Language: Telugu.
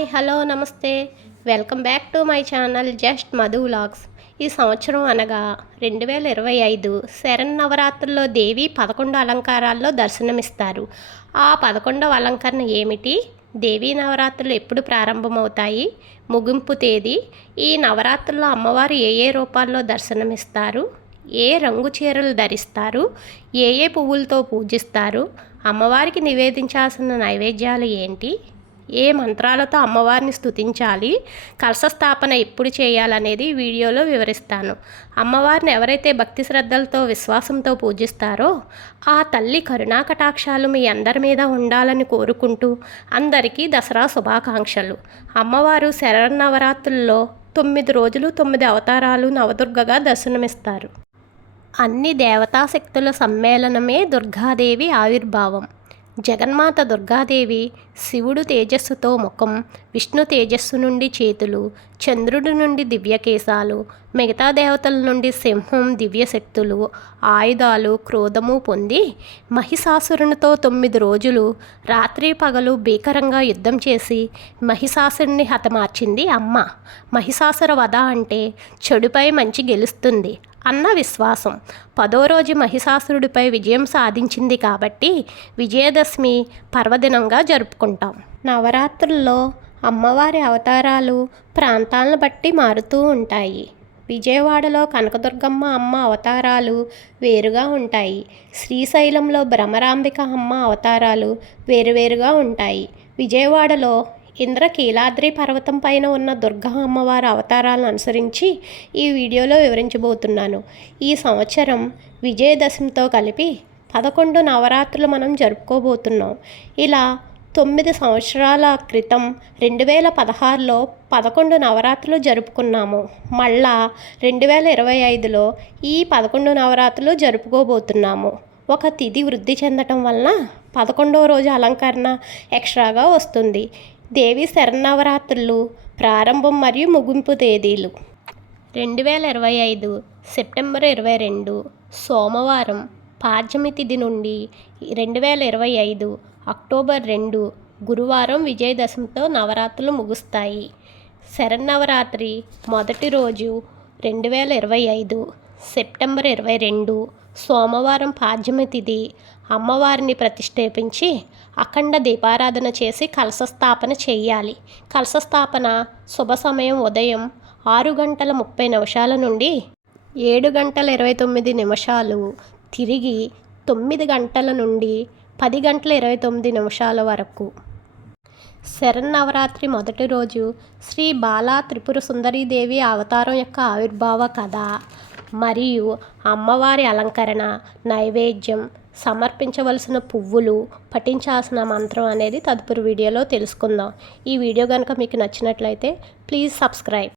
హాయ్ హలో నమస్తే. Welcome back to my channel just Madhu vlogs. ఈ సంవత్సరం అనగా రెండు వేల ఇరవై ఐదు శరన్నవరాత్రుల్లో దేవి పదకొండు అలంకారాల్లో దర్శనమిస్తారు. ఆ పదకొండవ అలంకరణ ఏమిటి? దేవీ నవరాత్రులు ఎప్పుడు ప్రారంభమవుతాయి? ముగింపు తేదీ? ఈ నవరాత్రుల్లో అమ్మవారు ఏ ఏ రూపాల్లో దర్శనమిస్తారు? ఏ రంగు చీరలు ధరిస్తారు? ఏ ఏ పువ్వులతో పూజిస్తారు? అమ్మవారికి నివేదించాల్సిన నైవేద్యాలు ఏంటి? ఏ మంత్రాలతో అమ్మవారిని స్థుతించాలి కలశ స్థాపన ఎప్పుడు చేయాలనేది వీడియోలో వివరిస్తాను. అమ్మవారిని ఎవరైతే భక్తి శ్రద్ధలతో విశ్వాసంతో పూజిస్తారో ఆ తల్లి కరుణాకటాక్షాలు మీ అందరి మీద ఉండాలని కోరుకుంటూ అందరికీ దసరా శుభాకాంక్షలు. అమ్మవారు శరన్నవరాత్రుల్లో తొమ్మిది రోజులు తొమ్మిది అవతారాలు నవదుర్గగా దర్శనమిస్తారు. అన్ని దేవతాశక్తుల సమ్మేళనమే దుర్గాదేవి ఆవిర్భావం. జగన్మాత దుర్గాదేవి శివుడు తేజస్సుతో ముఖం విష్ణు తేజస్సు నుండి చేతులు చంద్రుడి నుండి దివ్యకేశాలు మిగతా దేవతల నుండి సింహం దివ్యశక్తులు ఆయుధాలు క్రోధము పొంది మహిషాసురునితో తొమ్మిది రోజులు రాత్రి పగలు భీకరంగా యుద్ధం చేసి మహిషాసురుని హతమార్చింది అమ్మ. మహిషాసుర వధ అంటే చెడుపై మంచి గెలుస్తుంది. అన్న విశ్వాసం. పదో రోజు మహిషాసురుడిపై విజయం సాధించింది కాబట్టి విజయదశమి పర్వదినంగా జరుపుకుంటాం. నవరాత్రుల్లో అమ్మవారి అవతారాలు ప్రాంతాలను బట్టి మారుతూ ఉంటాయి. విజయవాడలో కనకదుర్గమ్మ అమ్మ అవతారాలు వేరుగా ఉంటాయి. శ్రీశైలంలో భ్రమరాంబిక అమ్మ అవతారాలు వేరువేరుగా ఉంటాయి. విజయవాడలో ఇంద్రకీలాద్రి పర్వతం పైన ఉన్న దుర్గా అమ్మవారి అవతారాలను అనుసరించి ఈ వీడియోలో వివరించబోతున్నాను. ఈ సంవత్సరం విజయదశమితో కలిపి పదకొండు నవరాత్రులు మనం జరుపుకోబోతున్నాం. ఇలా తొమ్మిది సంవత్సరాల క్రితం రెండు వేల పదహారులో పదకొండు నవరాత్రులు జరుపుకున్నాము. మళ్ళా రెండు వేల ఇరవై ఐదులో ఈ పదకొండు నవరాత్రులు జరుపుకోబోతున్నాము. ఒక తిథి వృద్ధి చెందటం వలన పదకొండవ రోజు అలంకరణ ఎక్స్ట్రాగా వస్తుంది. దేవి శరన్నవరాత్రులు ప్రారంభం మరియు ముగింపు తేదీలు. రెండు వేల ఇరవై ఐదు సెప్టెంబర్ ఇరవై రెండు సోమవారం పార్జమి తిథి నుండి రెండు వేల ఇరవై ఐదు అక్టోబర్ రెండు గురువారం విజయదశమితో నవరాత్రులు ముగుస్తాయి. శరన్నవరాత్రి మొదటి రోజు రెండు వేల ఇరవై ఐదు సెప్టెంబర్ ఇరవై రెండు సోమవారం పాడ్యమి తిథి అమ్మవారిని ప్రతిష్ఠేపించి అఖండ దీపారాధన చేసి కలశ స్థాపన చేయాలి. కలశ స్థాపన శుభ సమయం ఉదయం ఆరు గంటల ముప్పై నిమిషాల నుండి ఏడు గంటల ఇరవై తొమ్మిది నిమిషాలు తిరిగి తొమ్మిది గంటల నుండి పది గంటల ఇరవై తొమ్మిది నిమిషాల వరకు. శరన్నవరాత్రి మొదటి రోజు శ్రీ బాలా త్రిపుర సుందరీదేవి అవతారం యొక్క ఆవిర్భావ కథ. మరియు అమ్మవారి అలంకరణ నైవేద్యం సమర్పించవలసిన పువ్వులు పఠించాల్సిన మంత్రం అనేది తదుపరి వీడియోలో తెలుసుకుందాం. ఈ వీడియో కనుక మీకు నచ్చినట్లయితే ప్లీజ్ సబ్స్క్రైబ్